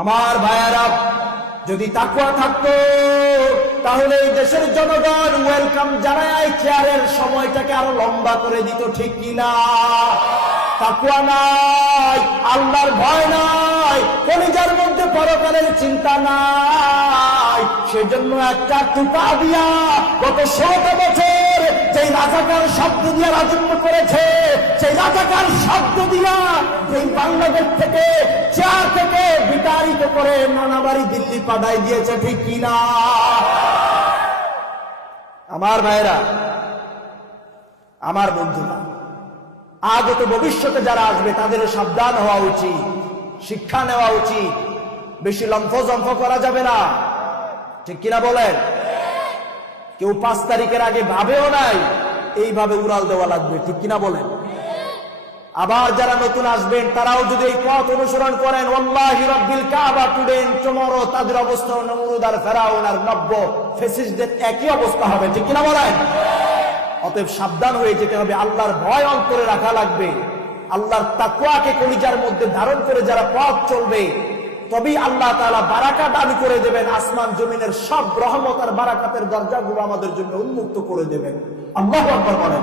আমার ভাইয়েরা, যদি তাকওয়া থাকতো তাহলে এই দেশের জনগণ ওয়েলকাম জানায় চেয়ারের সময়টাকে আরো লম্বা করে দিত, ঠিক কিনা? তাকওয়া নাই, আল্লাহর ভয় নাই, কলিজার মধ্যে পরকালের চিন্তা নাই। সেজন্য একটা টুপা দিয়া গত 16 বছর যেই রাজাকার শব্দ দিয়া রাজত্ব করেছে, সেই রাজাকার শব্দ দিয়া যেই বাংলাদেশ থেকে চেয়ার থেকে বিতাড়িত করে নানাবাড়ি দিল্লি পাঠাই দিয়েছে, ঠিক কিনা? আমার ভাইরা, আমার বন্ধুরা, আগত ভবিষ্যতে যারা আসবে তাদের সাবধান হওয়া উচিত, শিক্ষা নেওয়া উচিত। বেশি লম্ফ করা যাবে না, ঠিক কিনা বলেন? কেউ 5 তারিখের আগে ভাবেও নাই এইভাবে উড়াল দেওয়া লাগবে, ঠিক কিনা বলেন? আবার যারা নতুন আসবেন তারাও যদি এই পথ অনুসরণ করেন, ওয়াল্লাহি রাব্বিল কাবা টুডে টুমরো, তাদের অবস্থা নমরুদ আর ফেরাউন আর নব্য ফেসিস্টদের একই অবস্থা হবে, ঠিক কিনা বলেন? অতএব সাবধান হয়ে যেতে হবে, আল্লাহর ভয় অন্তরে রাখা লাগবে। আল্লাহর তাকওয়াকে কলিজার মধ্যে ধারণ করে যারা পথ চলবে, তবেই আল্লাহ তাআলা বারাকা দান করে দেবেন। আসমান জমিনের সব রহমত আর বারাকাতের দরজাগুলো আমাদের জন্য উন্মুক্ত করে দেবেন। আল্লাহু আকবার বলেন।